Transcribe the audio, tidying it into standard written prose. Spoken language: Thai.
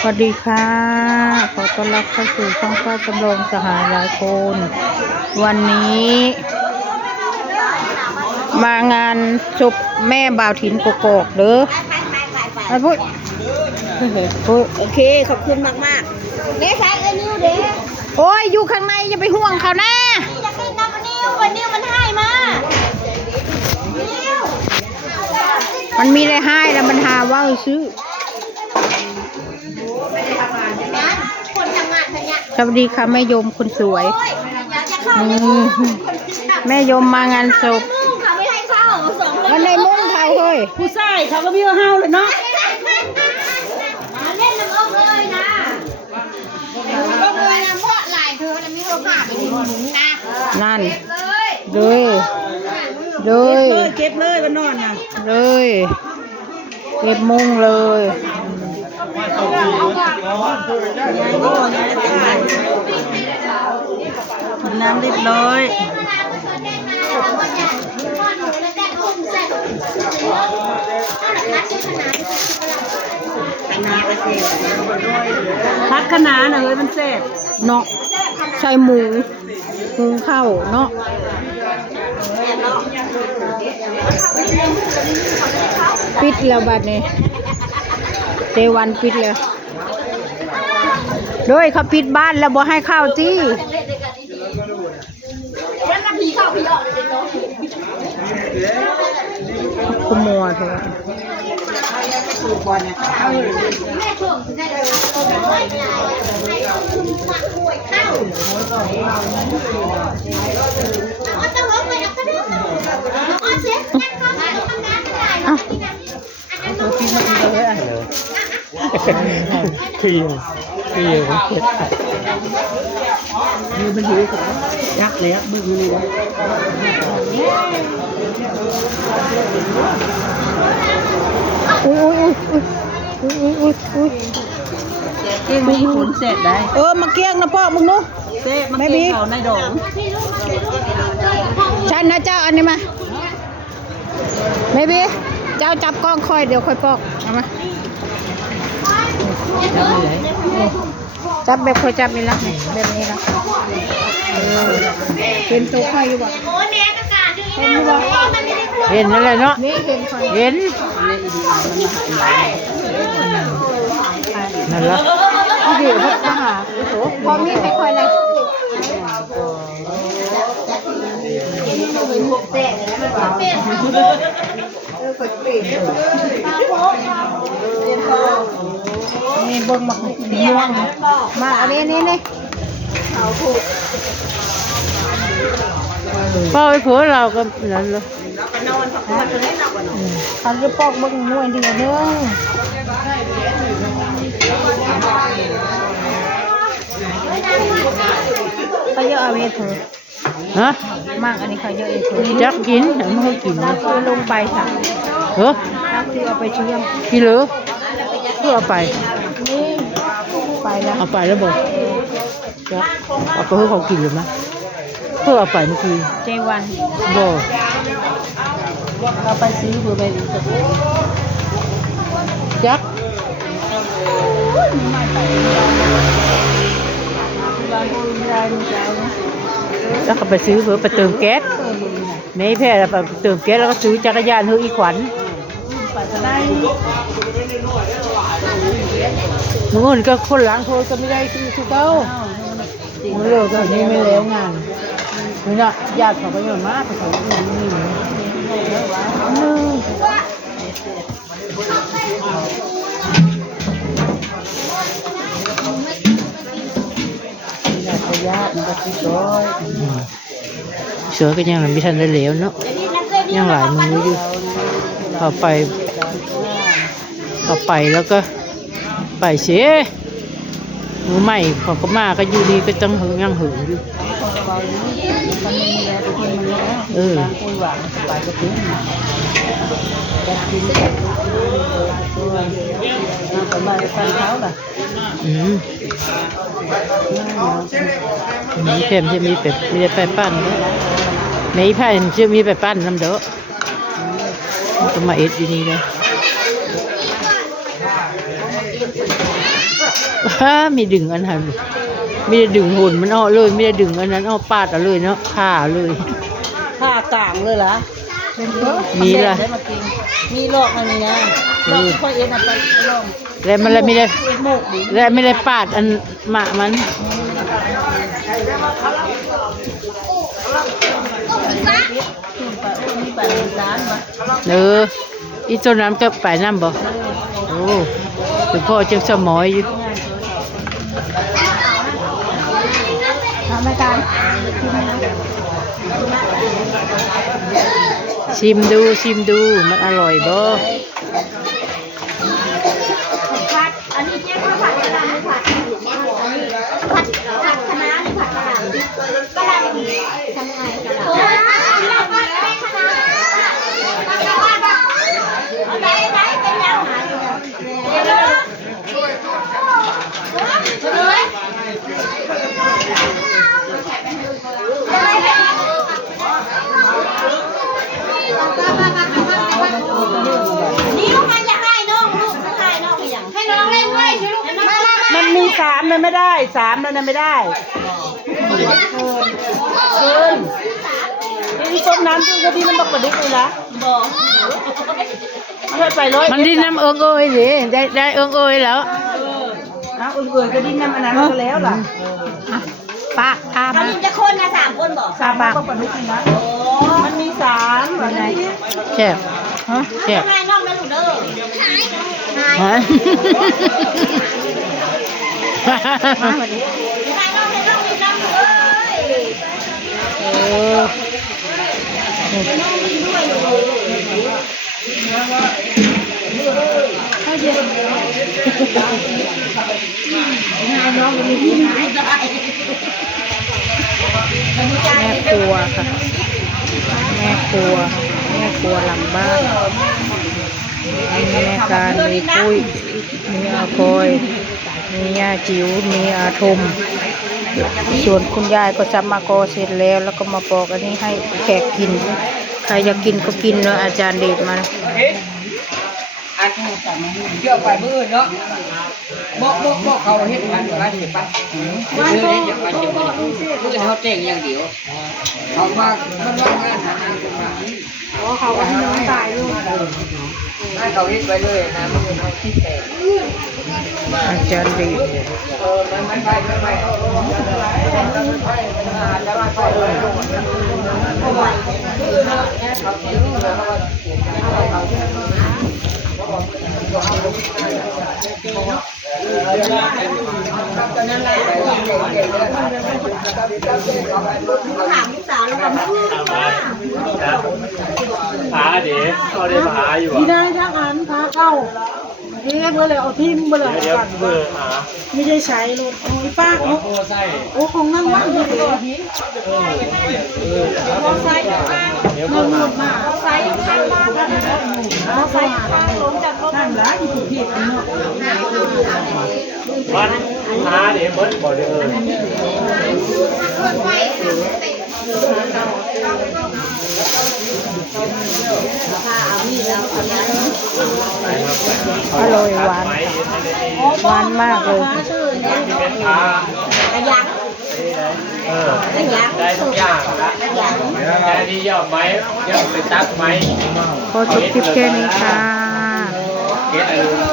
สวัสดีค่ะขอต้อนรับเข้าสู่ช่องป้าจำลองสหายหลายคนวันนี้มางานศพแม่บ่าวถิ่นกกอกเด้อไปพูดโอเคขอบคุณมากๆเด้ใช้เอ้นิ้วเด้โอ้ยอยู่ข้างในอย่าไปห่วงเขานะอยากกินน้ำนิ้วมันให้มานิ้วมันมีอะไรให้แล้วมันหาว่าซื้อคนทำงานเนี่ยสวัสดีค่ะแม่ยมคนสวยแม่ยมมางานศพไม่ให้เข้ามันในมุ้งเขาเฮ้ยผู้ชายเขาก็มีเฮาเลยเนาะเล่นน้ำอบเลยนะอบเลยนะเพราะหลายเธอแล้วมีโอกาสไปถึงหนุนนะนั่นเลยเก็บเลยมันนอนนะเลยเก็บมุ้งเลยน้ำเรียบร้อยพักขนาดเลยมันเสร็จเนาะใส่หมูหุงข้าวเนาะปิดแล้วบัดนี้เจวันปิดแล้วด้วยเขาปิดบ้านแล้วบ่ให้เข้าที่ขโมยเถอะคือมือมันอยู่ยักแล้วมือมันเลยที่มีคุณเสร็จได้มาเกี้ยงนะพ่อมึงนู้เสร็จมาเกี้ยงเขาในดงฉันนะเจ้าอันนี้มาไม่บีเจ้าจับกล้องค่อยเดี๋ยวค่อยปอกเอามาจับแบบค่อยจับนี่ละแบบนี้ละเป็นตัวค่อยอยู่บ่เห็นอยู่บ่เห็นอะไรเนาะเห็นนั่นละที่เดี๋ยวพัฒนาพอมีไม่ค่อยเลยนี่เบิ่งหมักม่วงมาอันนี้นี่พ่อไปผัวเราก็นั่นเลยทำจะปอกเบิ่งมวยเดียวนึงเขาเยอะอะไรเธอฮะมากอันนี้เขาเยอะเธอจักกินแต่ไม่ให้กินนะลงไปค่ะคือเอาไปเชื่อมกี่เหลือเพื่อเอาไปนี่ไปแล้วเอาไปแล้วบอกจะเอาไปให้เขากินหรือไหมเพื่อเอาไปเมื่อกี้เจวันบอกเราไปซื้อเพื่อไปจักแล้วก็ไปซื้อเพื่อไปเติมแก๊สไม่แพ้แล้วไปเติมแก๊สแล้วก็ซื้อจักรยานเฮ้ยอีขวัญเงินก็คนล้างโทรก็ไม่ได้คือทุกเก้าเมื่อเลิกก็นี่ไม่แล้วงานนี่นะญาติเขาไปเยอะมากเขาไม่มีญาติมันก็คิดร้อยเสือก็ยังไม่ทันได้เหลวเนาะยังหลายมืออยู่พอไปแล้วก็ไปเสียมือใหม่เขาก็มาก็อยู่ดีก็ต้องหึงยังหึงอยู่มีเข็มจะมีเป็ดมีไปปั้นไม่ไผ่จะมีไปปั้นน้ำเด้อก็มาเอ็ดอยู่นี่เลย มีดึงอันนั้นไม่ได้ดึงหุ่นมันออกเลยไม่ได้ดึงอันนั้นออกปาดเอาเลยเนาะฆ่าเลย ผ้ากลางเลยเหรอเป็นเยอะ มีละ ได้มากินมีโรคอันนี้นะโรคค่อยเอ็นอ่ะไปโรค แล้วมันเลยไม่ได้ เอ็นโมกดี และไม่ได้ปาดอันหมามัน มีไปร้านมา อีตัวนั้นก็ไปน้ำบ่โอ้ถึงพ่อจึงสมอยอยู่ ทำรายการ ชิมดูมันอร่อยบ่ ผัดอันนี้เจ๊ข้าวผัดกระดานผัดผัดคะน้าหรือผัดกระดานกระดานทำยังไงกระดานเราก็ได้คะน้าเอาไหนเป็นยังหาอยู่นี่ลูกมันอยากให้น้องลูกให้น้องอย่างให้น้องเล่นด้วยใช่ลูกมา มันมีสามมันไม่ได้สามมันไม่ได้เกินนี่ต้นน้ำก็ดีมันบอกกระดิกเลยนะบอกเลื่อนไปเลย มันดิ้นน้ำเอิงเอ้ยสิได้เอิงเอ้ยแล้ว เอาอื่นๆก็ดิ้นน้ำอันนั้นก็แล้วล่ะ ป้าพา อัน มา นี้จะคนนะ3 คนบอก สามมันบอกกระดิกเลยนะมันมีสามอะไร แซ่บแซ่บ ให้น้องนะลูกเด้อให้ ฮะ ให้น้องให้น้องมีน้ำเลย เออ แม่ครัวค่ะแม่ครัวหลังบ้านมีแม่การมีปุ้ยมีอาคอยมีย่าจิ๋วมีอาทมส่วนคุณยายก็จะมากอเสร็จแล้วแล้วก็มาปอกอันนี้ให้แขกกินใครอยากกินก็กินเนาะอาจารย์เดชมา เกี่ยวไปมือเนาะบอกเขาเฮ็ดมันว่าสิปั๊บเฮ็ดอย่างว่าสิมือเขาเจ๊งอย่างเดียวเขามามันว่างานหางานขึ้นมาเขาให้น้องตายลูกให้เขาเฮ็ดไปเลยนะมือเขาคิดแต่ อาจารย์เดช มันไปถามลูกสาวแล้วก็ไม่พูดว่า ผาเดี๋ยวเขาได้ผาอยู่ ที่ อ่ะ ได้ทั้งอันพาเข้าเอ๊ะเมื่อไรเอาทิมเมื่อไร เดี๋ยวเบอร์หา ไม่ได้ใช้ลูกโอ้ยป้า โอ้ใส่ โอ้ของนั่งว่างอยู่เลย มอไซค์ข้าง เดี๋ยวเบอร์หาม อไซค์ข้างบ้านมอไซค์ข้างลงจากรถ นั่นละที่ผิดเนาะ วันผาเดี๋ยวเบิร์ดบอกเดี๋ยวอร่อยหวานหวานมากเลย เป็นผาก ระยัง ได้ทุกอย่างละแต่ที่ยอดไหมยอดไปตักไหม ขอจบคลิปแค่นี้ค่ะ เก็ตอะไร